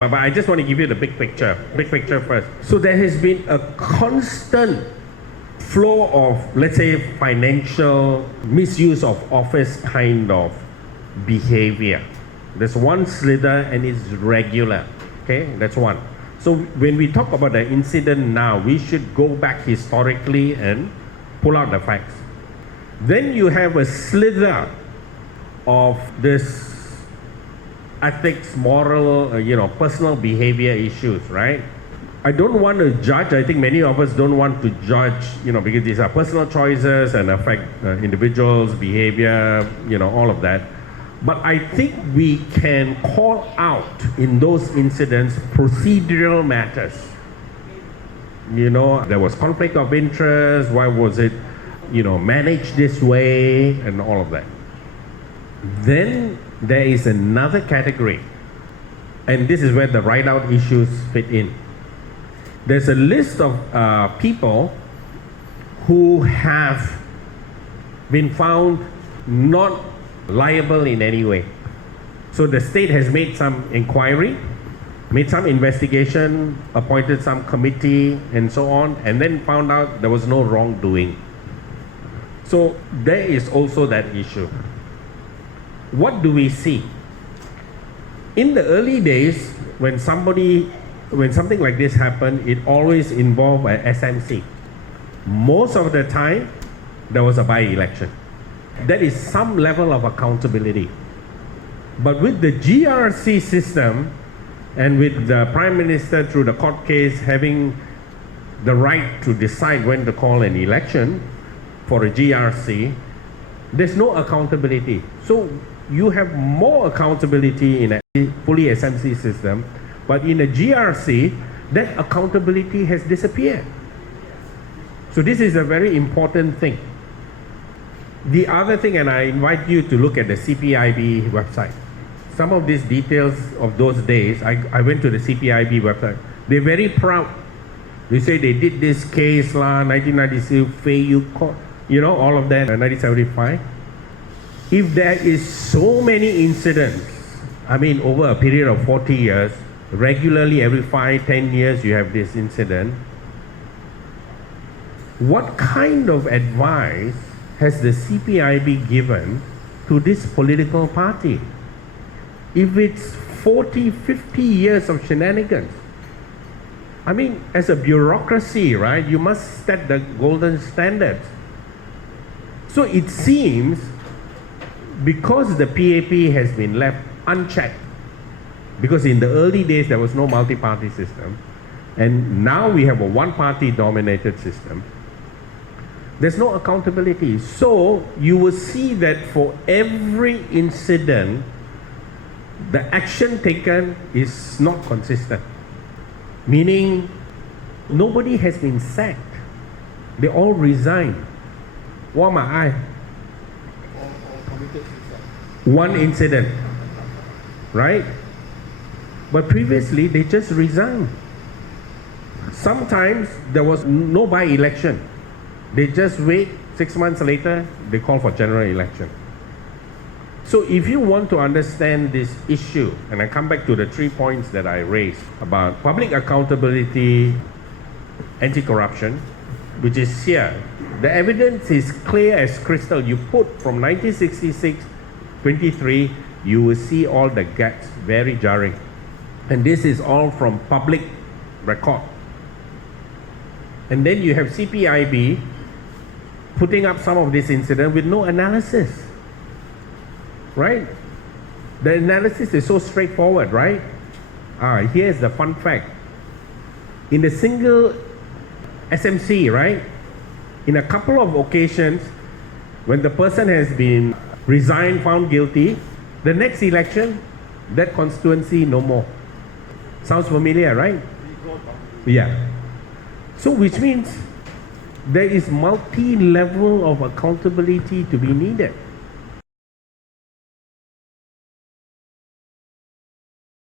But I just want to give you the big picture first. So there has been a constant flow of, let's say, financial misuse of office kind of behavior. There's one slither and it's regular. Okay, that's one. So when we talk about the incident now, we should go back historically and pull out the facts. Then you have a slither of this ethics, moral, personal behavior issues, right? I don't want to judge. I think many of us don't want to judge, because these are personal choices and affect individuals' behavior, all of that. But I think we can call out in those incidents procedural matters. There was conflict of interest. Why was it, managed this way and all of that. Then there is another category, and this is where the write-out issues fit in. There's a list of people who have been found not liable in any way. So the state has made some inquiry, made some investigation, appointed some committee and so on, and then found out there was no wrongdoing. So there is also that issue. What do we see? In the early days, when something like this happened, it always involved an SMC. Most of the time, there was a by-election. That is some level of accountability. But with the GRC system, and with the Prime Minister through the court case having the right to decide when to call an election for a GRC, there's no accountability. So you have more accountability in a fully SMC system, but in a GRC, that accountability has disappeared. So this is a very important thing. The other thing, and I invite you to look at the CPIB website. Some of these details of those days, I went to the CPIB website. They're very proud. They say they did this case, 1996, Feiyu Court, all of that, 1975. If there is so many incidents, over a period of 40 years, regularly every 5-10 years you have this incident, what kind of advice has the CPIB given to this political party? If it's 40-50 years of shenanigans, as a bureaucracy, right, you must set the golden standards. So it seems, because the PAP has been left unchecked, because in the early days there was no multi-party system, and now we have a one-party dominated system, there's no accountability. So you will see that for every incident, the action taken is not consistent. Meaning, nobody has been sacked. They all resigned. What am I? One incident, right? But previously, they just resigned. Sometimes there was no by-election. They just wait, 6 months later, they call for general election. So if you want to understand this issue, and I come back to the 3 points that I raised about public accountability, anti-corruption, which is here. The evidence is clear as crystal. You put from 1966, 23, you will see all the gaps very jarring. And this is all from public record. And then you have CPIB putting up some of this incident with no analysis, right? The analysis is so straightforward, right? Here's the fun fact. In a single SMC, right? In a couple of occasions, when the person has been resigned, found guilty, the next election, that constituency no more. Sounds familiar, right? Yeah. So which means there is multi-level of accountability to be needed.